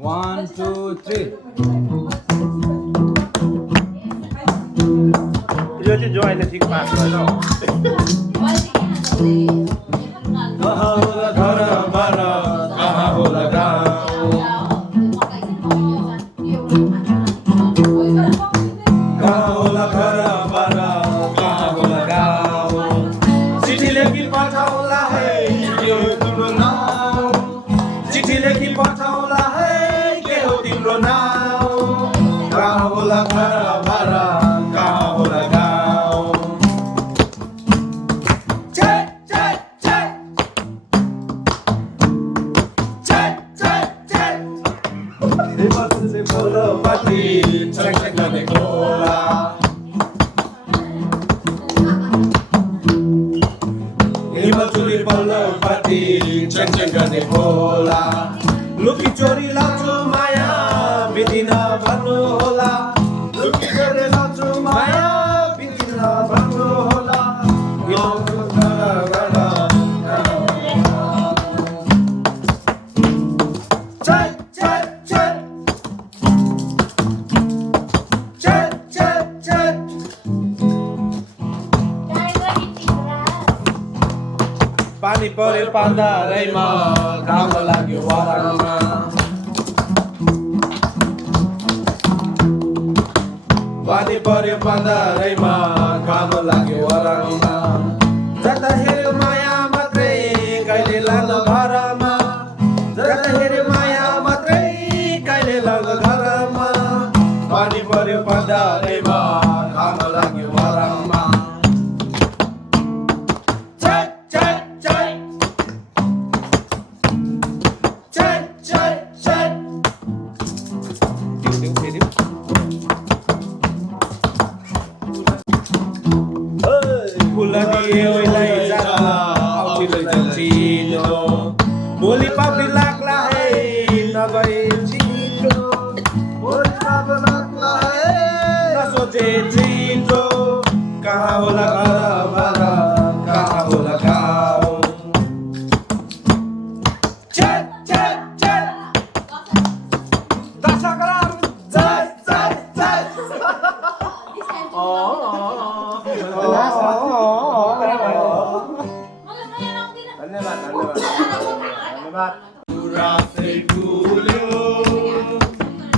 1 2 3 यो चाहिँ जो अहिले ठिक पास भयो कहाँ होला घर बार कहाँ होला गाउँ कहाँ होला घर बार कहाँ होला गाउँ चिठी लेखी पठाउला है के हो तिम्रो नाम चिठी लेखी पठाउला है के हो तिम्रो नाम कहाँ होला घर बार कहाँ होला गाउँ Pati, cek cek gade kola. Ima curi polo pati, cek cek gade kola. Luki chori lachu maya, bidina banu hola. Luki chori lachu maya, bidina banu hola. Yo gada gada. Cek cek cek. पानी पर्यो पान्दारैमा घाम लाग्यो वराङमा पानी पर्यो पान्दारैमा घाम लाग्यो वराङमा जता हेऱ्यो माया मात्रै कहिले लाग्यो घरमा जता हेऱ्यो माया मात्रै कहिले लाग्यो घरमा पानी पर्यो पान्दारैमा घाम लाग्यो वराङमा भोलि पापी लाग्ला है नगए छिटो भोलि पापी लाग्ला है नसोचे छिटो कहाँ होला घर बार कहाँ होला गाउँ चेक चेक चेक दशा करार चल चल चल धन्यवाद रातै फुल्यो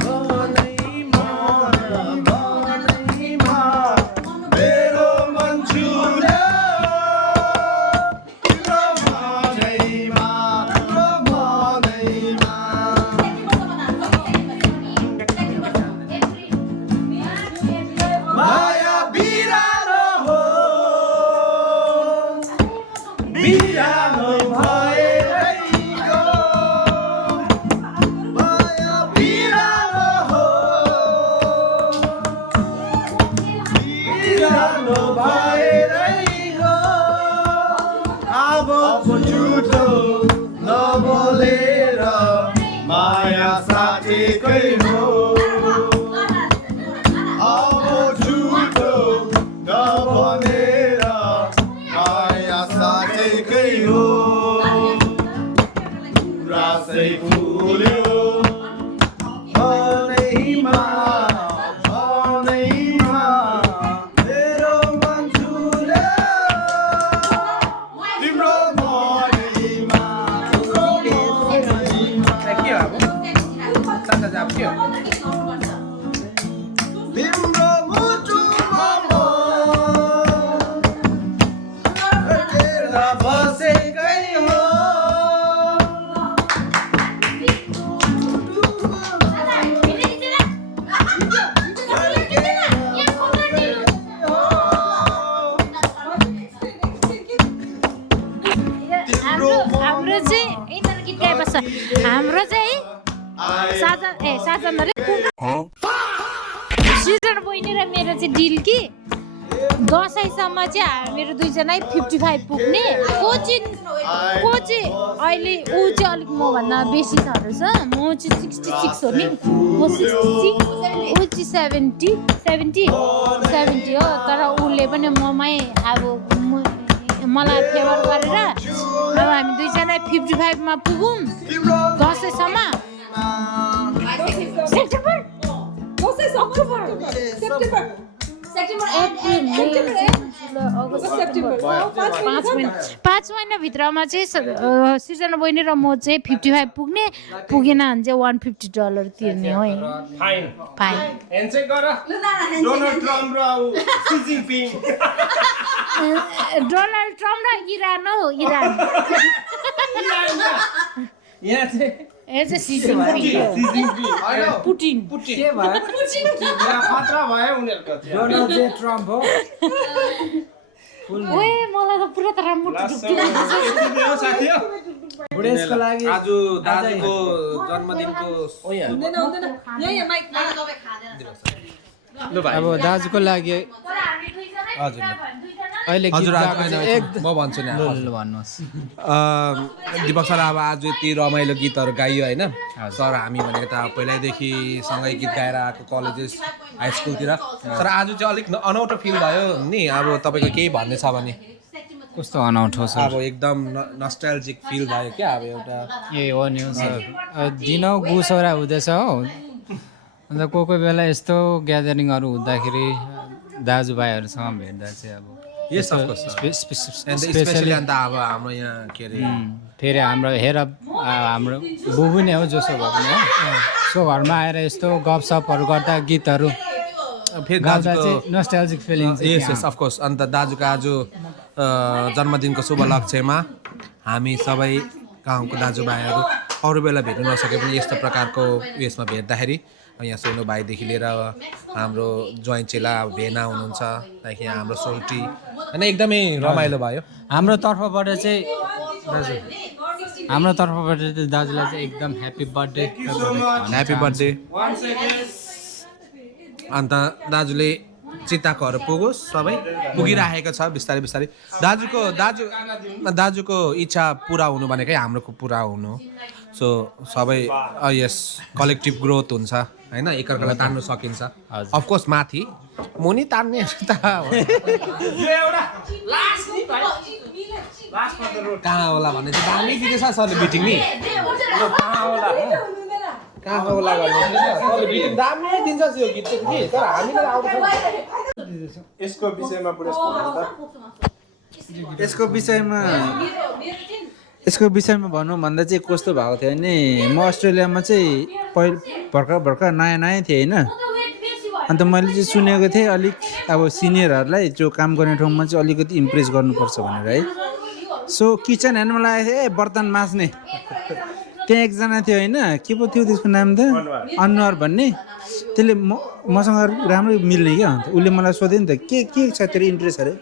मनैमा मेरो मन छुल्यो तिम्रो मनैमा माया बिरानो हो बिरानो माया साथीकै हो अब झुटो नभनेर माया साथीकै हो रासै फुल्यो मनैमा मेरो मन झुल्यो तिम्रो मनैमा तिम्रो मुटुमा बसेकै हो हाम्रो चाहिँ यिनीहरू गीत गाइबस्छ हाम्रो चाहिँ सृजना बहिनी र मेरो चाहिँ डिल कि दसैँसम्म चाहिँ मेरो दुईजनै 55 पुग्ने कोचिङ अहिले ऊ चाहिँ अलिक मभन्दा बेसी छ रहेछ म चाहिँ 66 हो नि म 66 ऊ चाहिँ 70 हो तर उसले पनि ममै अब मलाई फेभर गरेर अब हामी दुईजना 55 मा पुगौँ दसैँसम्म पाँच महिनाभित्रमा चाहिँ सृजना बहिनी र म चाहिँ 55 पुग्ने पुगेन भने चाहिँ $150 तिर्ने हो फाइन फाइन ह्यान्डसेक गर डोनाल्ड ट्रम्प र सी जिनपिङ डोनाल्ड ट्रम्प र इरान हो इरान यहाँ चाहिँ ए चाहिँ सी जिनपिङ पुटिन के भयो खतरा भयो उनीहरूको चाहिँ डोनाल्ड जे ट्रम्प हो ओए मलाई त पुरा त राम्रो साथी हो बुढेसको लागि आज दाजुको जन्मदिनको अब दाजुको लागि हजुर अहिले गीत हजुर गाएको आज चाहिँ म भन्छु नि ल भन्नुहोस् दिपक सर अब आज यति रमाइलो गीतहरू गाइयो होइन सर हामी भनेको त पहिल्यैदेखि सँगै गीत गाएर आएको कलेजेस हाई स्कुलतिर तर आज चाहिँ अलिक अनौठो फिल भयो नि अब तपाईँको केही भन्ने छ भने कस्तो अनौठो छ अब एकदम नस्टाल्जिक फिल भयो क्या अब एउटा ए हो नि हो सर दिनौ गुसौरा हुँदैछ हो अन्त कोही बेला यस्तो ग्यादरिङहरू हुँदाखेरि दाजुभाइहरूसँग भेट्दा चाहिँ अब यस स्पेसली अन्त अब हाम्रो यहाँ के अरे फेरि हाम्रो हेर हाम्रो बुबु नै हो जसो भए पनि हो सो घरमा आएर यस्तो गफसपहरू गर्दा गीतहरू फेरि गाउँदा दाजुको चाहिँ नस्टाल्जिक फिलिङ यस यस अफकोर्स अन्त दाजुको आज जन्मदिनको शुभ लक्ष्यमा हामी सबै गाउँको दाजुभाइहरू अरू बेला भेट्नु नसके पनि यस्तो प्रकारको उयसमा भेट्दाखेरि यहाँ सोनु भाइदेखि लिएर हाम्रो ज्वाइँ चेला भेना हुनुहुन्छ त्यहाँदेखि यहाँ हाम्रो सोल्टी होइन एकदमै रमाइलो भयो हाम्रो तर्फबाट चाहिँ दाजु हाम्रो तर्फबाट चाहिँ दाजुलाई चाहिँ एकदम ह्याप्पी बर्थडे ह्याप्पी बर्थडे अन्त दाजुले चिताकोहरू पुगोस् सबै पुगिराखेको छ बिस्तारै बिस्तारै दाजुको इच्छा पुरा हुनु भनेकै हाम्रो पुरा हुनु सो सबै यस कलेक्टिभ ग्रोथ हुन्छ होइन एकअर्कालाई तान्नु सकिन्छ अफकोर्स माथि मुनि तान्ने त कहाँ होला भन्ने चाहिँ दामी दिँदैछ सरले बिटिङ नि कहाँ होला भन्ने दामी दिन्छ यो गीत चाहिँ कि तर हामीलाई आउँछ यसको विषयमा बुढेस भन्नु त यसको विषयमा भनौँ भन्दा चाहिँ कस्तो भएको थियो भने म अस्ट्रेलियामा चाहिँ भर्खर नयाँ थिएँ होइन अन्त मैले चाहिँ सुनेको थिएँ अलिक अब सिनियरहरूलाई जो काम गर्ने ठाउँमा चाहिँ अलिकति इम्प्रेस गर्नुपर्छ भनेर है सो किचन हेर्नुमा लागेको थियो बर्तन माझ्ने त्यहाँ एकजना थियो होइन के पो थियो त्यसको नाम त अनुहार भन्ने त्यसले मसँग राम्रो मिल्ने क्या अन्त उसले मलाई सोध्यो नि त के छ तेरो इन्ट्रेस्ट अरे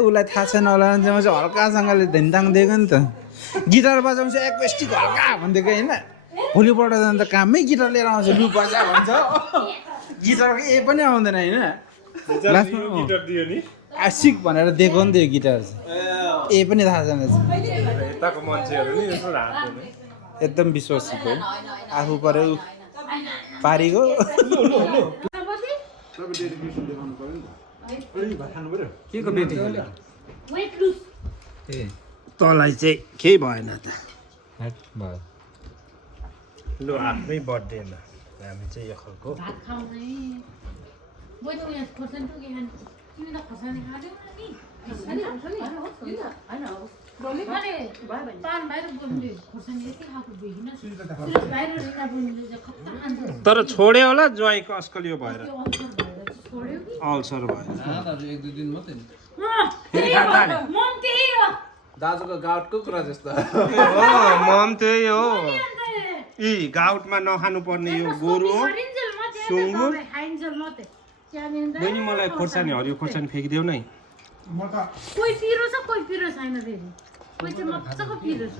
उसलाई थाहा छैन होला भने चाहिँ म चाहिँ हल्कासँगले धिन्ताङ दिएको नि त गिटार बजाउँछ एक्वेस्टिक हल्का भनिदिएको होइन भोलिपल्ट अन्त काममै गिटार लिएर आउँछ लु बजा भन्छ गिटारको ए पनि आउँदैन होइन लास्टमा सिक भनेर दिएको नि त्यो गिटार ए पनि थाहा छैन यताको मान्छेहरू नि यसो हाल्दैन एकदम विश्वासिक हो आफू पऱ्यो पारीको के को बेटी तँलाई चाहिँ केही भएन त भयो लु आफ्नै बर्थडेमा हामी चाहिँ यो खालको भात खाउने बहिनी उयो खोर्सानी टुकी खाने तिमी त खोर्सानी खाँदैनौ नि मैले पान बाहिर बोल्ने खोर्सानी यति खाएको देखिनँ बाहिर रिना बोल्ने चाहिँ खत्ता खान्छ तर छोड्यो होला ज्वाइँको आजकल यो भएर त्यो अल्सर भएर छोड्यो कि अल्सर भयो एक दुई दिन मात्रै मन त्यही हो दाजुको गाउटको कुरा जस्तो मम त्यही हो यी गाउटमा नखानु पर्ने यो गोरु हो सुँगुर बहिनी मलाई खोर्सानी हरियो खोर्सानी फ्याँकिदेऊ नै कोही पिरो छ कोही पिरो छैन फेरि कोही चाहिँ मजाको पिरो छ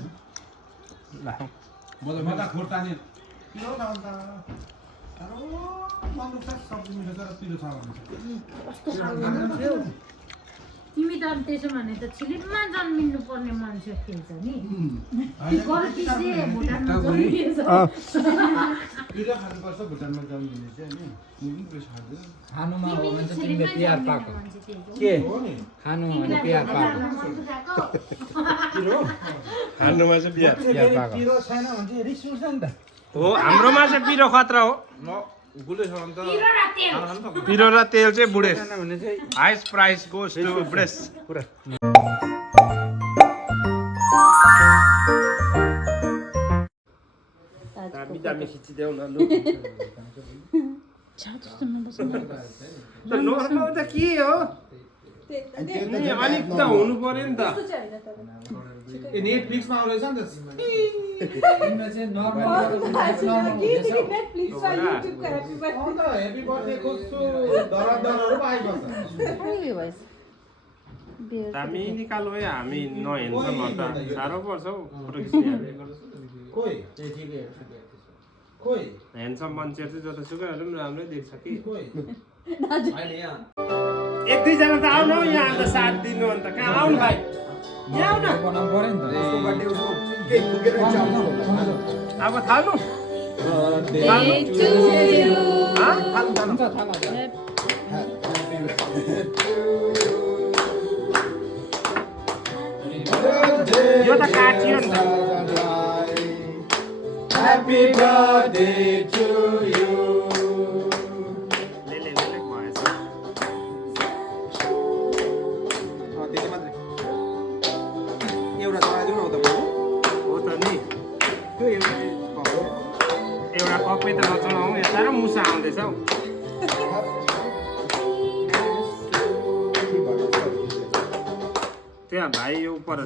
तिमी त त्यसो भने त छिलिपमा जन्मिनु पर्ने मान्छे थिएछ नि गल्ती चाहिँ भुटानमा जन्मिएछ खानुमा हो भने चाहिँ तिमीले प्यार पाएको के खानु भने प्यार पाएको हाम्रोमा चाहिँ बिहा प्यार पाएको हो हाम्रोमा चाहिँ पिरो खतरा हो पिरो र तेल चाहिँ बुढेस भने चाहिँ हाइस्ट प्राइस गोस टु बुढेस पुरा दामी खिचिदेऊ न लु नर्मल त के हो अलिक त हुनु पर्यो नि त नेटफ्लिक्समा आउँदैछ नि त हेपी बर्थडे खोज्छु दरदरहरु पो आइबस्छ हामी निकाल्नु है हामी नहेर्छौँ त साह्रो पर्छ हौ फोटो खिच्ने खोइ खोइ ह्यान्डसम मान्छेहरू चाहिँ जतासुकैहरू पनि राम्रै देख्छ कि खोइ एक दुईजना त आउनु हौ यहाँ अन्त साथ दिनु अन्त कहाँ आउनु भाइ यहाँ आउन अब थाल्नु यो त काटियो नि त Happy birthday to you. ले भएछ एउटा चलाइदिउँ न उता हो त नि एउटा कपै त नचलाउँ यता र मुसा आउँदैछ हौ त्यहाँ भाइ यो पर